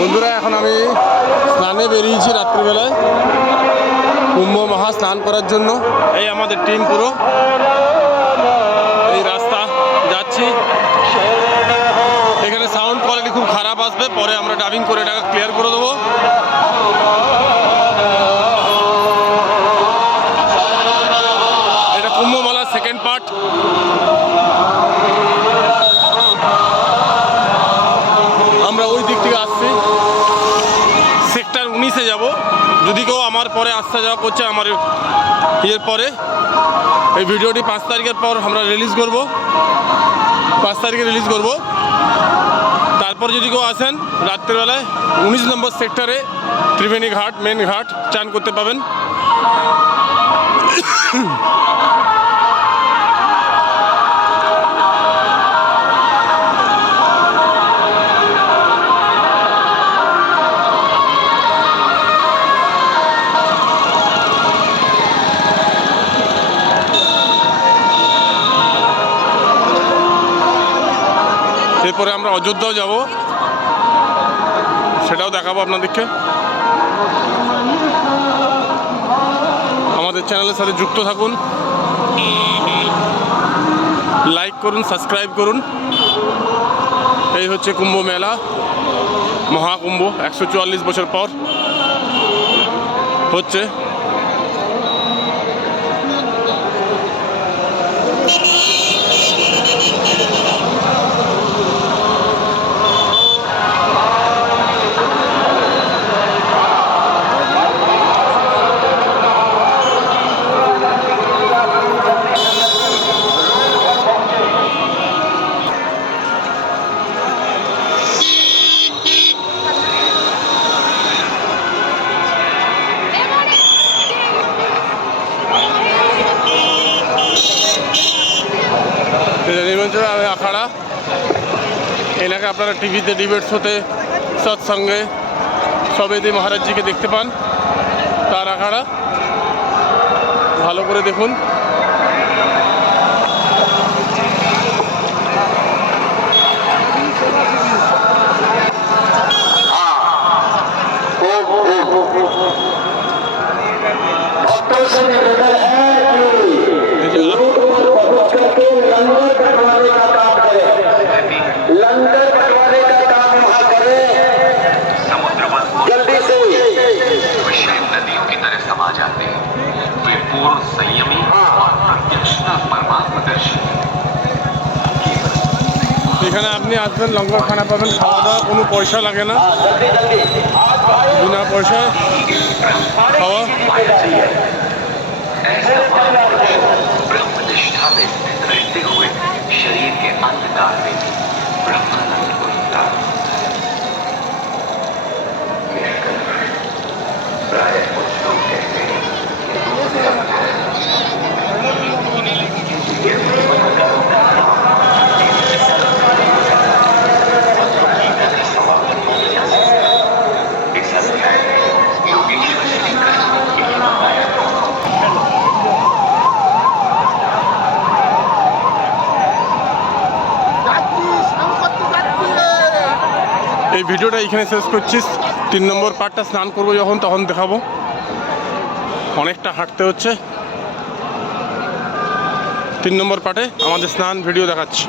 বন্ধুরা এখন আমি স্নানে বেরিয়েছি রাত্রিবেলায় কুম্ভ মহা স্নান করার জন্য। এই আমাদের টিম পুরো এই রাস্তা যাচ্ছি। এখানে সাউন্ড কোয়ালিটি খুব খারাপ আসবে, পরে আমরা ডাবিং করে এটাকে ক্লিয়ার করে দেবো। এটা কুম্ভ মেলার সেকেন্ড পার্ট। আমরা ওই দিক থেকে আসছি, সেক্টর 19-এ যাব। যদি কেউ আমার পরে আসতে যাওয়া করছে আমার ইয়ের পরে, এই ভিডিওটি 5 তারিখের পর আমরা রিলিজ করব, 5 তারিখে রিলিজ করব। তারপর যদি কেউ আসেন রাত্রিবেলায় 19 নম্বর সেক্টরে ত্রিবেণী ঘাট, মেন ঘাট চান করতে পাবেন। এরপরে আমরা অযোধ্যাও যাব, সেটাও দেখাবো আপনাদেরকে। আমাদের চ্যানেলের সাথে যুক্ত থাকুন, লাইক করুন, সাবস্ক্রাইব করুন। এই হচ্ছে কুম্ভ মেলা মহাকুম্ভ, 144 বছর পর হচ্ছে। আখাড়া এলাকা আপনারা টিভিতে ডিবেটস হতে, সৎসঙ্গে সবেতে মহারাজজিকে দেখতে পান। তার আখাড়া ভালো করে দেখুন। এখানে আপনি আসবেন, লঙ্গর খানা পাবেন, খাওয়া দাওয়া কোনো পয়সা লাগে না, বিনা পয়সায় খাওয়া। এই ভিডিওটা এখানে শেষ করছি। 3 নম্বর পার্টটা স্নান করবো যখন, তখন দেখাবো। অনেকটা হাঁটতে হচ্ছে। 3 নম্বর পার্টে আমাদের স্নান ভিডিও দেখাচ্ছি।